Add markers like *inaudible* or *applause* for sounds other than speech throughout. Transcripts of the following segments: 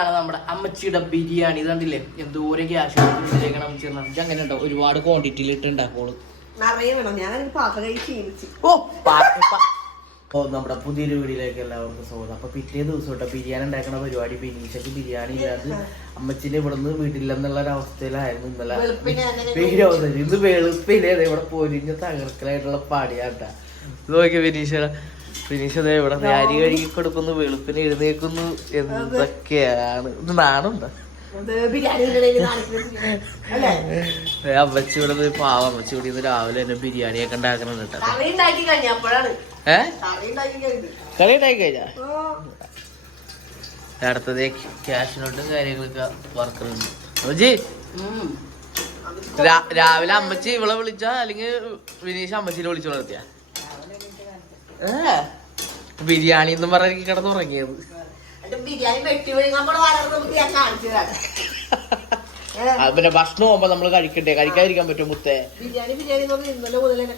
ആണ് നമ്മുടെ അമ്മച്ചിയുടെ ബിരിയാണി. ഇതണ്ടില്ലേ എന്തോരം ക്യാഷ് അമ്മച്ചി അങ്ങനെ ഉണ്ടോ? ഒരുപാട് ക്വാണ്ടിറ്റിയിൽ ഇട്ട് ഉണ്ടാക്കോളൂ നിറയെ വേണം. ഞാൻ പാത്രം കഴിച്ച് ക്ഷീണിച്ച് ഓ ഓ നമ്മുടെ പുതിയൊരു വീടിലേക്ക് എല്ലാവർക്കും സ്വാഗതം. അപ്പൊ പിറ്റേ ദിവസം ഇട്ട ബിരിയാണി ഉണ്ടാക്കുന്ന പരിപാടി. ബിനീഷക്ക് ബിരിയാണി ഇല്ലാതെ അമ്മച്ചിന്റെ ഇവിടെ വീട്ടിലെന്നുള്ള ഒരു അവസ്ഥയിലായിരുന്നു ഇന്നലെ അങ്ങനെ ഇത് വെളുപ്പിനെ ഇവിടെ പൊരിഞ്ഞ തകർക്കലായിട്ടുള്ള പാടിയാട്ടാ നോക്കി നോക്കിയ ബിനീഷ ബിനീഷ അതെ ഇവിടെ. അരി കഴുകി കൊടുക്കുന്നു വെളുപ്പിന് എഴുന്നേക്കുന്നു എന്തൊക്കെയാണ്? ഇത് നാണുണ്ടോ അമ്മച്ചി ഇവിടെ പാവം. അമ്മച്ചി ഇവിടെ ഇന്ന് രാവിലെ തന്നെ ബിരിയാണി ഒക്കെ ഉണ്ടാക്കണം കേട്ടോ. കറി ഉണ്ടാക്കി കഴിഞ്ഞ അപ്പോഴാണ്. ഏ? കറി ഉണ്ടാക്കി കഴിഞ്ഞു. കളി ഉണ്ടാക്കി കഴിഞ്ഞാ? അടുത്തത് ക്യാഷിനോട്ടും കാര്യങ്ങളൊക്കെ വർക്കുന്നുണ്ട് അമ്മച്ചി? രാവിലെ അമ്മച്ചി ഇവളെ വിളിച്ച? അല്ലെങ്കിൽ വിനീഷ് അമ്മച്ചിനെ വിളിച്ചു ബിരിയാണി എന്നും പറഞ്ഞ കിടന്ന് എന്നിട്ട് ആ, പിന്നെ ഭക്ഷണം പോകുമ്പോ നമ്മൾ കഴിക്കണ്ടേ? കഴിക്കാതിരിക്കാൻ പറ്റും മുത്തേ? ബിരിയാണി ബിരിയാണി ഇന്നലെ മുതൽ എന്നെ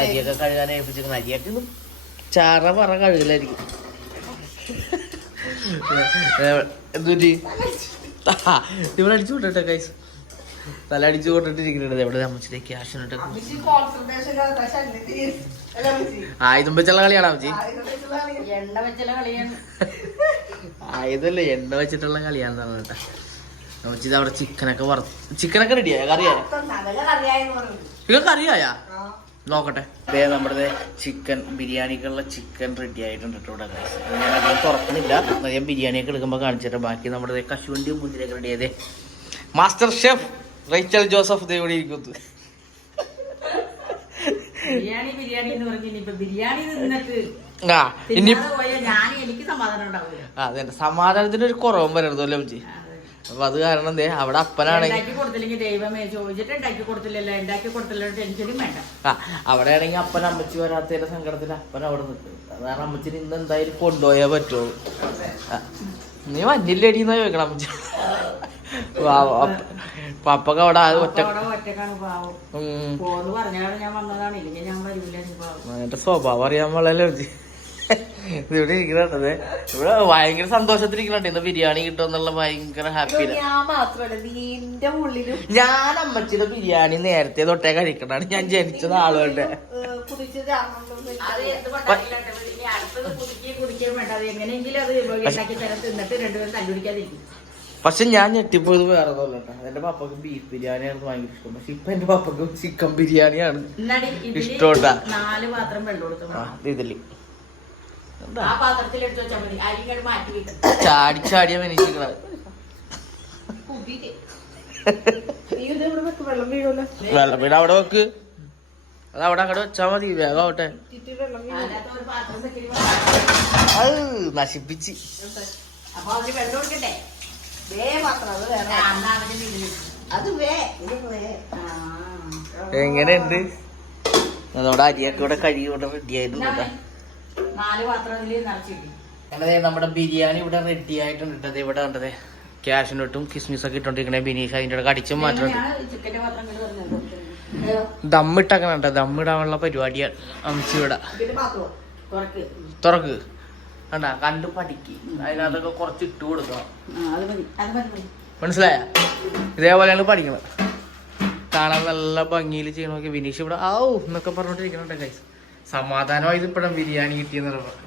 അരിയൊക്കെ കഴുകാൻ അരിയൊക്കെ ചാറ പറ കഴുകലായിരിക്കും. എന്തുറ്റി ഇവിടെ അടിച്ചു വിട്ടോട്ടെ കൈസ് തല അടിച്ചു കൊണ്ടിട്ടിരിക്കുന്നുണ്ട് എവിടെ അമ്മച്ചിന്റെ ക്യാഷ്? ആയുധം വെച്ചുള്ള കളിയാണ് അമ്മച്ചി? ആയുധമല്ല. എണ്ണ വെച്ചുള്ള കളിയാണ്. ആയുധല്ലേ എണ്ണ വെച്ചിട്ടുള്ള കേട്ടാ. അമ്മച്ചി അവിടെ ചിക്കനൊക്കെ വറ ചിക്കനൊക്കെ റെഡിയായ കറിയായ ഇതൊക്കെ കറിയായ ആ. നോക്കട്ടെ. ഇതേ നമ്മുടെ ചിക്കൻ ബിരിയാണിക്കുള്ള ചിക്കൻ റെഡി ആയിട്ടുണ്ട് കേട്ടോ ഇവിടെ ഞാൻ അധികം തുറക്കുന്നില്ല. ഞാൻ ബിരിയാണിയൊക്കെ എടുക്കുമ്പോൾ കാണിച്ചിട്ട് ബാക്കി നമ്മുടെ കശുവണ്ടിയും മുന്തിരിയൊക്കെ റെഡി ആയതേ. മാസ്റ്റർ ഷെഫ് റൈച്ചൽ ജോസഫ് ദേവിടെ ഇരിക്കുന്നത് ഇരിക്കുന്നു ബിരിയാണി ബിരിയാണി എന്ന് പറഞ്ഞു ഇനിയിപ്പൊ ബിരിയാണി നിന്നിട്ട് ആ ഇനി അതെ സമാധാനത്തിന് ഒരു കുറവും വരരുതല്ലോ അമ്മച്ചി അപ്പൊ അത് കാരണം എന്തേ അവിടെ അപ്പനാണെങ്കിൽ ആ അവിടെ ആണെങ്കിൽ അപ്പൻ അമ്മച്ചി വരാത്തതിന്റെ സങ്കടത്തിൽ അപ്പൻ അവിടെ നിൽക്കും. അതാണ് അമ്മച്ചിന് ഇന്ന് എന്തായാലും കൊണ്ടുപോയാ പറ്റുള്ളൂ. നീ മഞ്ഞില്ലടിന്നാ ചോദിക്കണം അമ്മച്ചി? പപ്പക്ക് അവിടെ ആ ഒറ്റ എന്റെ സ്വഭാവം അറിയാൻ വളരെ ഇവിടെ ഇരിക്കണത് ഇവിടെ ഭയങ്കര സന്തോഷത്തിലിരിക്കണുണ്ട് ഇന്ന് ബിരിയാണി കിട്ടുമെന്നുള്ള ഭയങ്കര ഹാപ്പി ഞാൻ അമ്മച്ചിയുടെ ബിരിയാണി നേരത്തെ തൊട്ടേ കഴിക്കണാണ് ഞാൻ ജനിച്ച നാളുകൊണ്ട് ഏഹ്, പക്ഷെ ഞാൻ ഞെട്ടിപ്പോയത് വേറെ ഒന്നുമല്ല എന്റെ പപ്പക്ക് ബീഫ് ബിരിയാണിയാണ് ഭയങ്കര ഇഷ്ടം. പക്ഷെ ഇപ്പൊ എന്റെ പപ്പക്ക് ചിക്കൻ ബിരിയാണിയാണ് ഇഷ്ടമുണ്ടാ? നാല് പാത്രം വെള്ളം കൊടുത്തു? ആ, ഇത് ഇതിൽ. പാത്രത്തിൽ എടുത്ത് വെച്ചാൽ മതി. മാറ്റി വെക്കും ചാടി ചാടിയാ *laughs* വെള്ളം വീഴൂല? വെള്ളം വീട് അവിടെ വെക്ക്. അത് അവിടെ അങ്ങോട്ട് വെച്ചാ മതി വേഗം ആവട്ടെ. അത് നശിപ്പിച്ച്. അപ്പൊ അതിന് വെള്ളം കൊടുക്കണ്ടേ വേ മാത്രം അത് വേറെ ആ, എന്നാ അതിന് വീട് അത് വേ ഇത് വേ. ആ. എങ്ങനെയുണ്ട്? നമ്മുടെ അരിയൊക്കെ ഇവിടെ കഴുകി ഇവിടെ റെഡി ആയിട്ടുണ്ട് നാല് പാത്രം അതിൽ നിറച്ചിട്ടു അങ്ങനെ നമ്മുടെ ബിരിയാണി ഇവിടെ റെഡി ആയിട്ടുണ്ട് കേട്ടോ. ഇവിടെ കണ്ടതേ ക്യാഷിനൊട്ടും കിസ്മിസ് ഒക്കെ ഇട്ടോണ്ടിരിക്കണേ ബിനീഷ്. അതിന്റെ ഇടയ്ക്ക് അടിച്ചും മാറ്റുന്നുണ്ട് ദമ്മിട്ടങ്ങനെ ദമ്മിടാനുള്ള പരിപാടിയാണ്. അമിച്ചിവിടെ തുറക്ക്. കണ്ട കണ്ട് പഠിക്ക്. അതിനകത്തൊക്കെ കുറച്ച് ഇട്ട് കൊടുക്കണം. മനസ്സിലായ? ഇതേപോലെയാണ് പഠിക്കണം കാണാൻ നല്ല ഭംഗിയിൽ ചെയ്യണമൊക്കെ വിനീഷ് ഇവിടെ ആവൂ എന്നൊക്കെ പറഞ്ഞോണ്ടിരിക്കണുണ്ട് ഗൈസ് സമാധാനമായി ഇപ്പോഴും ബിരിയാണി കിട്ടിയെന്ന് പറഞ്ഞു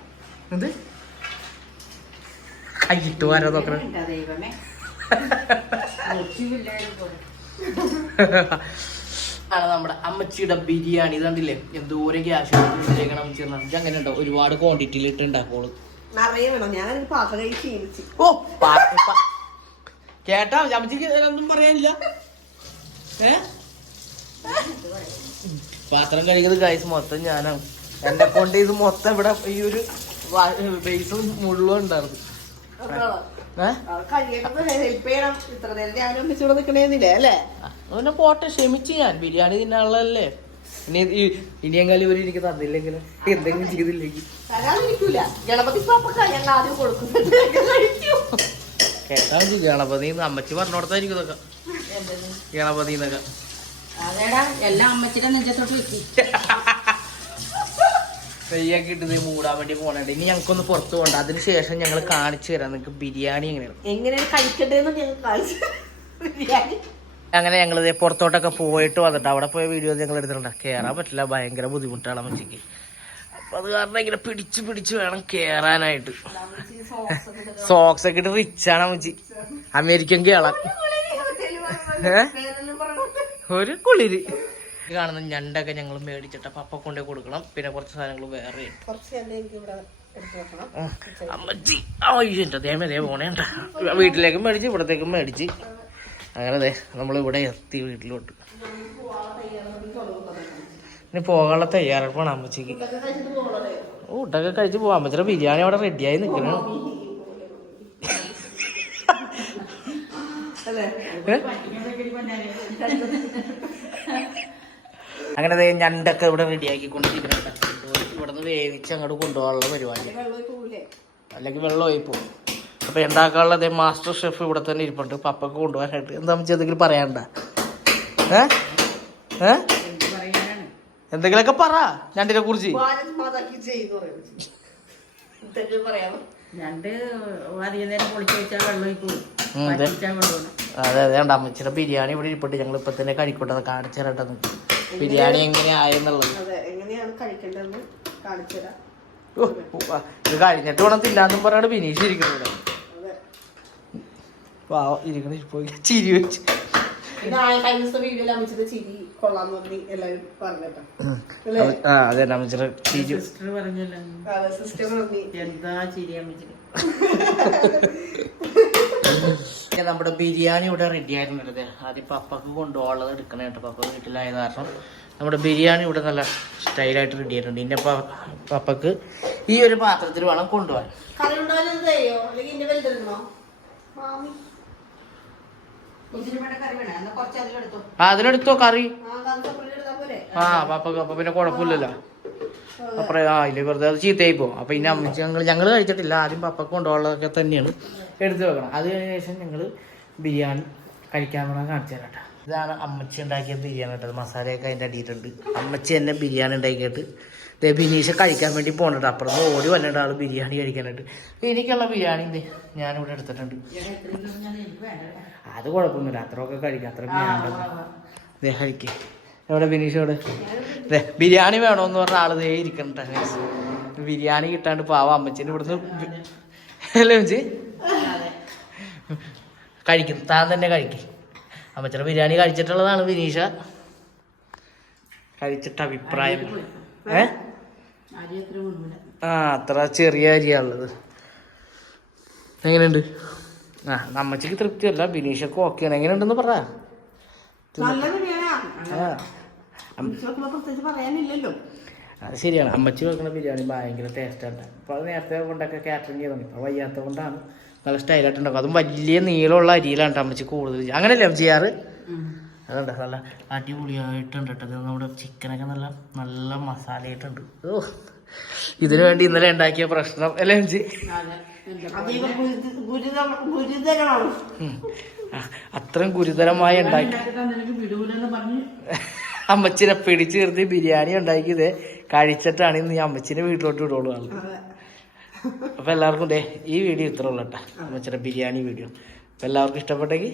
എന്ത്? കൈയിട്ട് വരാ നോക്കണേ. ആണ് *laughs* നമ്മുടെ അമ്മച്ചിയുടെ ബിരിയാണി ഇതണ്ടില്ലേ? എന്തോരം ക്യാഷ് അമ്മച്ചി അമ്മച്ചി അങ്ങനെ ഉണ്ടോ? ഒരുപാട് ക്വാണ്ടിറ്റിയിൽ ഇട്ട് ഉണ്ടാക്കോളൂ നിറയെ വേണം ഞാൻ പാത്രം കഴിച്ച് ക്ഷീണിച്ച് ഓ പാ- പാ- കേട്ടാ അമ്മച്ചിക്ക് ഒന്നും പറയാനില്ല. ഏ? പാത്രം കഴിക്കുന്നത് ഗൈസ് മൊത്തം ഞാനാണ് എന്നെ കൊണ്ട് ഇത് മൊത്തം ഇവിടെ ഈ ഒരു ബേസും മുഴുവൻ ഉണ്ടായിരുന്നു. അവനെ പോട്ടെ ക്ഷമിച്ച് ഞാൻ. ബിരിയാണി തിന്നാനുള്ളതല്ലേ? ഇനി ഈ- ഇനിയെങ്കിലും ഇവർ എനിക്ക് തന്നില്ലെങ്കിൽ എന്തെങ്കിലും ചെയ്തില്ലെങ്കിൽ കേട്ടാ മതി ഗണപതി അമ്മച്ചി പറഞ്ഞോടത്തായിരിക്കും ഇതൊക്കെ. ഗണപതി എന്നൊക്കെ. അതേടാ എല്ലാം അമ്മച്ചിയുടെ നെഞ്ചത്തോട്ട് വെക്കി. നെയ്യൊക്കെ ഇട്ട് ഇത് മൂടാൻ വേണ്ടി പോകണുണ്ട് ഇനി ഞങ്ങൾക്കൊന്ന് പുറത്തു പോകണ്ട അതിന് ശേഷം ഞങ്ങൾ കാണിച്ചു തരാം. നിങ്ങൾക്ക് ബിരിയാണി എങ്ങനെയാണ്? എങ്ങനെയാണ് കഴിക്കേണ്ടതെന്ന് ഞങ്ങൾ കാണിച്ചു ബിരിയാണി. അങ്ങനെ ഞങ്ങൾ പുറത്തോട്ടൊക്കെ പോയിട്ട് വന്നിട്ട് അവിടെ പോയ വീഡിയോ ഞങ്ങൾ എടുത്തിട്ടുണ്ട്. കയറാൻ പറ്റില്ല ഭയങ്കര ബുദ്ധിമുട്ടാണ് അമ്മച്ചിക്ക്. അപ്പൊ അത് കാരണം ഇങ്ങനെ പിടിച്ച് പിടിച്ച് വേണം കേറാനായിട്ട്. സോക്സ് ഒക്കെ ഇട്ട് റിച്ചാണ് അമ്മച്ചി. അമേരിക്കൻ കേളാൻ ഒരു കുളിര്. കാണുന്ന ഞണ്ടൊക്കെ ഞങ്ങൾ മേടിച്ചിട്ട് പപ്പ കൊണ്ടേ കൊടുക്കണം. പിന്നെ കുറച്ച് സാധനങ്ങൾ വേറെ. അമ്മച്ചി. അയ്യോ എന്റെ ദേമേ ദേ പോണേണ്ട വീട്ടിലേക്കും മേടിച്ച് ഇവിടത്തേക്കും മേടിച്ച്. അങ്ങനെ ദേ നമ്മൾ ഇവിടെ എത്തി വീട്ടിലോട്ട്. ഇനി പോകാനുള്ള തയ്യാറെടുപ്പാണ് അമ്മച്ചിക്ക്. ഊട്ടൊക്കെ കഴിച്ച് പോവാം. അമ്മച്ചിയുടെ ബിരിയാണി അവിടെ റെഡിയായി നിൽക്കണം അങ്ങനെ ദേ ഞണ്ടൊക്കെ ഇവിടെ റെഡിയാക്കി കൊണ്ടിരിക്കുന്നുണ്ട് ഇവിടെ നിന്ന് വേവിച്ച് അങ്ങോട്ട് കൊണ്ടുപോകാനുള്ള പരിപാടി അല്ലെങ്കിൽ വെള്ളം പോകും അപ്പൊ ഉണ്ടാക്കാനുള്ള അതേ മാസ്റ്റർ ഷെഫ് ഇവിടെ തന്നെ ഇരിപ്പുണ്ട്. പപ്പക്ക് കൊണ്ടുപോകാനായിട്ട്. എന്താ വെച്ചാൽ എന്തെങ്കിലും പറയാണ്ട ഏ? ഏ? എന്തെങ്കിലുമൊക്കെ പറ. ഞണ്ടിനെ കുറിച്ച്. അതെ. അതെ ഉണ്ട് അമ്മച്ചിയുടെ ബിരിയാണി ഇവിടെ ഇരിപ്പുണ്ട്. ഞങ്ങൾ ഇപ്പൊ തന്നെ കഴിക്കട്ടെ കാണിച്ചു തരട്ടെ ബിരിയാണി എങ്ങനെയായെന്നുള്ളത്. ഇത് കഴിഞ്ഞിട്ട് വേണം തിന്നാന്നും പറഞ്ഞാണ് ബിനീഷ് ഇരിക്കുന്നത് ഇരിക്കണ ഇരിപ്പോ ചിരി വെച്ച്. അതെ അമ്മച്ചിയുടെ ചിരി സിസ്റ്റർ പറഞ്ഞല്ലോ. അതെ സിസ്റ്റർ പറഞ്ഞു. എന്താ ചിരിയാൻ നമ്മുടെ ബിരിയാണി ഇവിടെ റെഡി ആയിരുന്നത് ആദ്യം പപ്പക്ക് കൊണ്ടുപോകാനുള്ളത് എടുക്കണേ കേട്ടോ. പപ്പ വീട്ടിലായത് കാരണം നമ്മുടെ ബിരിയാണി ഇവിടെ നല്ല സ്റ്റൈലായിട്ട് റെഡി ആയിട്ടുണ്ട്. ഇനി പ- പപ്പക്ക് ഈ ഒരു പാത്രത്തിൽ വേണം കൊണ്ടുപോകാൻ. ആ അതിലെടുത്തോ കറി. ആ പാപ്പ അപ്പൊ പിന്നെ കുഴപ്പമില്ലല്ലോ. അപ്പറേ ആ ഇല്ല വെറുതെ അത് ചീത്തയായി പോകും അപ്പൊ ഇനി അമ്മച്ചി ഞങ്ങൾ ഞങ്ങൾ കഴിച്ചിട്ടില്ല. ആദ്യം പപ്പക്ക് കൊണ്ടുപോകാനുള്ളതൊക്കെ തന്നെയാണ്. എടുത്തു വെക്കണം. അത് കഴിഞ്ഞ ശേഷം ഞങ്ങൾ ബിരിയാണി കഴിക്കാൻ പറഞ്ഞാൽ കാണിച്ചു തരാം ഇതാണ് അമ്മച്ചി ഉണ്ടാക്കിയ ബിരിയാണി കേട്ടത് മസാലയൊക്കെ അതിന്റെ അടിയിട്ടുണ്ട് അമ്മച്ചി തന്നെ ബിരിയാണി ഉണ്ടാക്കിയിട്ട് ബിനീഷ് കഴിക്കാൻ വേണ്ടി പോകണുണ്ട് അപ്പുറം ഓടി വന്നിട്ട് ആൾ ബിരിയാണി കഴിക്കാനായിട്ട്. എനിക്കുള്ള ബിരിയാണി ദേ ഞാനിവിടെ എടുത്തിട്ടുണ്ട്. അത് കുഴപ്പമൊന്നുമില്ല. അത്രയൊക്കെ കഴിക്കാം. അത്ര ദേ കഴിക്ക്. എവിടെ ബിനീഷ് എവിടെ? ദേ ബിരിയാണി വേണമെന്ന് പറഞ്ഞ ആൾ ദേ ഇരിക്കണ്ട ബിരിയാണി കിട്ടാണ്ട് പാവ അമ്മച്ചിന് ഇവിടുന്ന് അല്ലേ അമ്മച്ചി? കഴിക്കും. താൻ തന്നെ കഴിക്കും. അമ്മച്ചിയുടെ ബിരിയാണി കഴിച്ചിട്ടുള്ളതാണ് ബിനീഷ കഴിച്ചിട്ട് അഭിപ്രായം. ഏ? അരി എത്ര കൊണ്ടുപോല ആ അത്ര ചെറിയ അരിയാണുള്ളത്. എങ്ങനെയുണ്ട്? ആ അമ്മച്ചിക്ക് തൃപ്തിയല്ല. ബിനീഷൊക്കെ ഓക്കെയാണ് എങ്ങനെയുണ്ടെന്ന് പറ. അത് ശരിയാണ്. അമ്മച്ചി വെക്കുന്ന ബിരിയാണി ഭയങ്കര ടേസ്റ്റാണ് അപ്പോൾ അത് നേരത്തെ കൊണ്ടൊക്കെ കാറ്ററിങ് ചെയ്തു ഇപ്പോൾ വയ്യാത്ത കൊണ്ടാണ്. നല്ല സ്റ്റൈലായിട്ടുണ്ടാക്കും അതും വലിയ നീളമുള്ള അരിയിലാണ് അമ്മച്ചി കൂടുതൽ. അങ്ങനെയല്ലേ ചെയ്യാറ്? അതുണ്ട് നല്ല അടിപൊളിയായിട്ടുണ്ട് കേട്ടോ. ഇത് നമ്മുടെ ചിക്കനൊക്കെ നല്ല നല്ല മസാലയായിട്ടുണ്ട്. ഓ ഇതിനു വേണ്ടി ഇന്നലെ ഉണ്ടാക്കിയ പ്രശ്നം. അല്ലേ അഞ്ചി അത്രയും ഗുരുതരമായി ഉണ്ടാക്കി *laughs* അമ്മച്ചിനെ പിടിച്ചു നിർത്തി ബിരിയാണി ഉണ്ടാക്കിയത്. കഴിച്ചിട്ടാണ് ഇന്ന് ഈ അമ്മച്ചിനെ വീട്ടിലോട്ട് വിടുള്ളൂ അപ്പൊ എല്ലാവർക്കും ദേ ഈ വീഡിയോ ഇത്ര ഉള്ളട്ടാ അമ്മച്ചിന്റെ അമ്മച്ചിയുടെ ബിരിയാണി വീഡിയോ. അപ്പൊ എല്ലാവർക്കും ഇഷ്ടപ്പെട്ടെങ്കിൽ